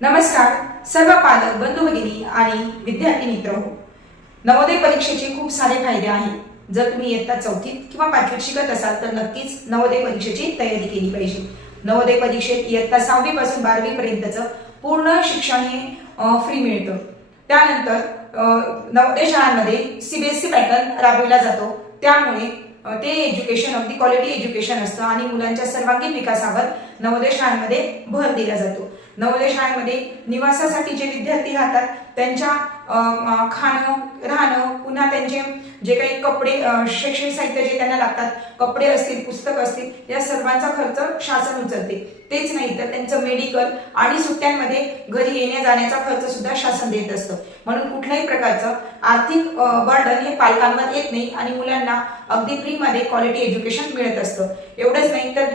नमस्कार सर्व पालक बंधू भगिनी आणि विद्यार्थी मित्र हो. नवोदय परीक्षेचे खूप सारे फायदे आहेत. जर तुम्ही इयत्ता चौथीत किंवा पाचवीत शिकत असाल तर नक्कीच नवोदय परीक्षेची तयारी केली पाहिजे. नवोदय परीक्षेत इयत्ता 6वी पासून 12वी पर्यंतचं पूर्ण शिक्षण हे फ्री मिळतं. त्यानंतर नवोदय शाळांमध्ये सीबीएसई पॅटर्न राबविला जातो. त्यामुळे ते एज्युकेशन अगदी क्वालिटी एज्युकेशन असतं आणि मुलांच्या सर्वांगीण विकासावर नवोदय शाळांमध्ये भर दिला जातो. नवोदय शाळेमध्ये निवासासाठी जे विद्यार्थी राहतात त्यांच्या खाणं राहणं पुन्हा त्यांचे जे काही कपडे शैक्षणिक साहित्य जे त्यांना लागतात कपडे असतील पुस्तक असतील या सर्वांचा खर्च शासन उचलते. तेच नाही तर त्यांचं मेडिकल आणि सुट्ट्यांमध्ये घरी येण्या जाण्याचा खर्च सुद्धा शासन देत असतं. म्हणून कुठल्याही प्रकारचं आर्थिक बर्डन हे पालकांवर येत नाही आणि मुलांना अगदी फ्रीमध्ये क्वालिटी एज्युकेशन मिळत असतं. एवढंच नाही तर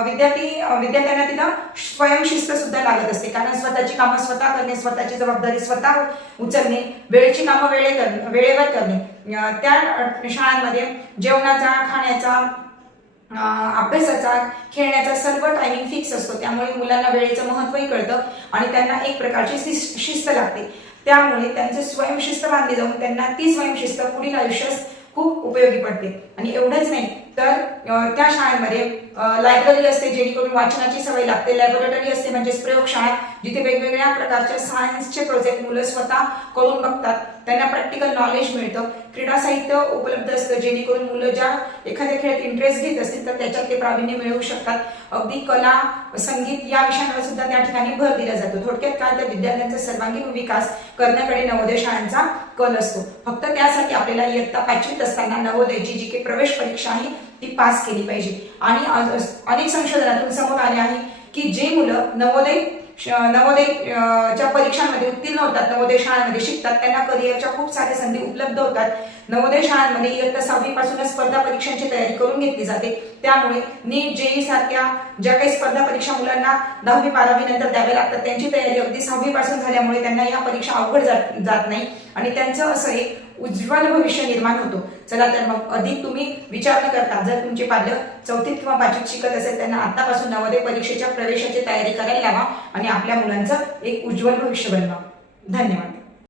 विद्यार्थ्यांना तिथं स्वयंशिस्त सुद्धा लागत असते. कारण स्वतःची कामं स्वतः करणे, स्वतःची जबाबदारी स्वतः उचलणे, वेळेची कामं वेळेवर करणे. त्या शाळांमध्ये जेवणाचा, खाण्याचा, अभ्यासाचा, खेळण्याचा सर्व टायमिंग फिक्स असतो. त्यामुळे मुलांना वेळेचं महत्त्वही कळतं आणि त्यांना एक प्रकारची शिस्त लागते. त्यामुळे त्यांचे स्वयंशिस्त बांधली जाऊन त्यांना ती स्वयंशिस्त पुढील आयुष्यात खूप उपयोगी पडते. आणि एवढंच नाही तर त्या शाळांमध्ये लायब्ररी असते जेणेकरून वाचनाची सवय लागते. लॅबोरेटरी असते म्हणजेच प्रयोगशाळा जिथे वेगवेगळ्या प्रकारच्या सायन्सचे प्रोजेक्ट मुलं स्वतः करून बघतात. त्यांना प्रॅक्टिकल नॉलेज मिळतं. क्रीडा साहित्य उपलब्ध असतं जेणेकरून मुलं ज्या एखाद्या खेळात इंटरेस्ट घेत असतील तर त्याच्यात ते प्रावीण्य मिळवू शकतात. अगदी कला संगीत या विषयांवर सुद्धा त्या ठिकाणी भर दिला जातो. थोडक्यात काय तर विद्यार्थ्यांचा सर्वांगीण विकास करण्याकडे नवोदय शाळांचा कल असतो. फक्त त्यासाठी आपल्याला इयत्ता 5वीत असताना नवोदयची जी काही प्रवेश परीक्षा आहे ती पास केली पाहिजे. आणि अनेक संशोधनातून समोर आले आहे की जे मुलं नवोदयच्या परीक्षांमध्ये उत्तीर्ण होतात, नवोदय शाळांमध्ये शिकतात, त्यांना करिअरच्या खूप साऱ्या संधी उपलब्ध होतात. नवोदय शाळांमध्ये इयत्ता 6वी पासूनच स्पर्धा परीक्षांची तयारी करून घेतली जाते. त्यामुळे नीट जेई सारख्या ज्या काही स्पर्धा परीक्षा मुलांना 10वी 12वी नंतर द्याव्या लागतात त्यांची तयारी अगदी 6वी पासून झाल्यामुळे त्यांना या परीक्षा अवघड जात नाही आणि त्यांचं असं एक उज्ज्वल भविष्य निर्माण होतो. चला तर मग अधिक तुम्ही विचार न करता जर तुमचे पालक 4थीत किंवा 5वीत शिकत असेल त्यांना आतापासून नवोदय परीक्षेच्या प्रवेशाची तयारी करायला लावा आणि आपल्या मुलांचं एक उज्ज्वल भविष्य बनवा. धन्यवाद.